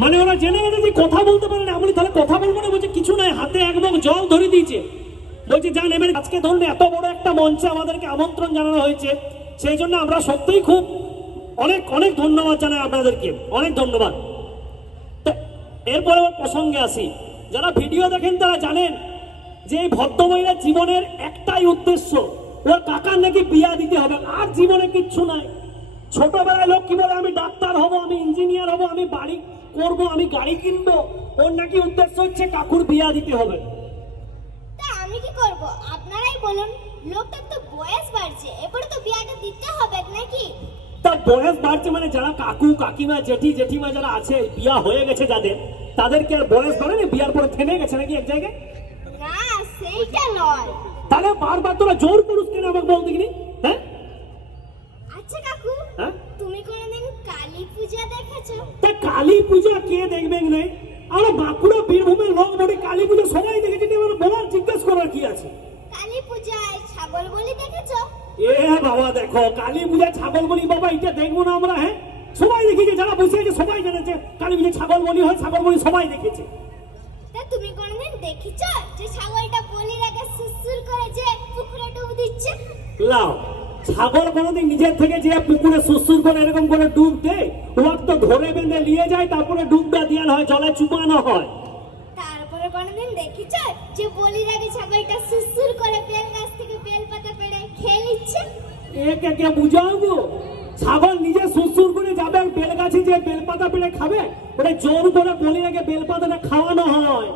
মানে ওরা জেনে গেছে যে কথা বলতে পারে না, আমি তাহলে কথা বলবো না, বলছে কিছু নাই, হাতে এক মগ জল ধরে দিয়েছে, বলছে যান এবার। আজকে ধরুন এত বড় একটা মঞ্চে আমাদেরকে আমন্ত্রণ জানানো হয়েছে, সেই জন্য আমরা সত্যিই খুব অনেক অনেক ধন্যবাদ জানাই আপনাদেরকে, অনেক ধন্যবাদ। এরপরে প্রসঙ্গে আসি, যারা ভিডিও দেখেন তারা জানেন যে এই ভদ্রমহিলার জীবনের একটাই উদ্দেশ্য, ওর কাকার নাকি বিয়া দিতে হবে, আর জীবনে কিচ্ছু নাই। ছোটবেলায় লোক কি বলে, আমি ডাক্তার হব, আমি ইঞ্জিনিয়ার হব, আমি বাড়ি করব, আমি গাড়ি কিনবো, ওর নাকি উদ্দেশ্য হচ্ছে কাকুর বিয়া দিতে হবে। তা আমি কি করব, আপনারাই বলুন। লোকটার তো বয়স বাড়ছে, এবারে তো বিয়াটা দিতে হবে নাকি? তার বয়স বাড়ছে মানে যারা কাকু কাকিমা জেঠি জেঠিমা যারা আছে, বিয়া হয়ে গেছে যাদের, তাদেরকে আর বয়স বাড়ে না, বিয়ার পরে থেমে গেছে নাকি এক জায়গায়? না, সেইটা নয়। তাহলে বারবার তোরা জোর পুরুষ কেন আমাকে বল দেখিনি? হ্যাঁ আচ্ছা কাকু, হ্যাঁ, তুমি কোনোদিন কালী পূজা দেখেছো? তা কালী পূজা কে দেখবে নেই? আমরা বাঁকুড়া বীরভূমের লোক বলে কালী পূজা সবাই দেখেছি, এবার বলার জিজ্ঞেস করার কি আছে? কালী পূজায় ছাগল বলি দেখেছো? এ বাবা দেখো, কালী পূজায় ছাগল বলি, বাবা এটা দেখবো না আমরা? হ্যাঁ, সবাই দেখেছে, যারা বসে আছে সবাই জানেছে কালী পূজায় ছাগল বলি হয়, ছাগল বলি সবাই দেখেছে। তা তুমি কোনোদিন দেখেছো যে ছাগলটা বলির আগে সুসুর করে যে পুকুরে ডুব দিচ্ছে? লাও, ছাগল কোনোদিন নিজের থেকে যে পুকুরে সুসুর করে এরকম করে ডুব দেয়? ওর তো ধরে বেঁধে নিয়ে যায়, তারপরে ডুবটা দেওয়া হয়, জলে চুপানো হয়। তারপরে কোনোদিন দেখেছো যে বলির আগে ছাগলটা সুসুর করে বেল গাছ থেকে বেল পাতা পেড়ে খেয়ে নিচ্ছে? একে কে বুঝাবো? ছাগল নিজে সুসুর করে যাবে আর বেল গাছে যে বেলপাতা পেড়ে খাবে? ওটা জোর করে বলির আগে বেলপাতাটা খাওয়ানো হয়।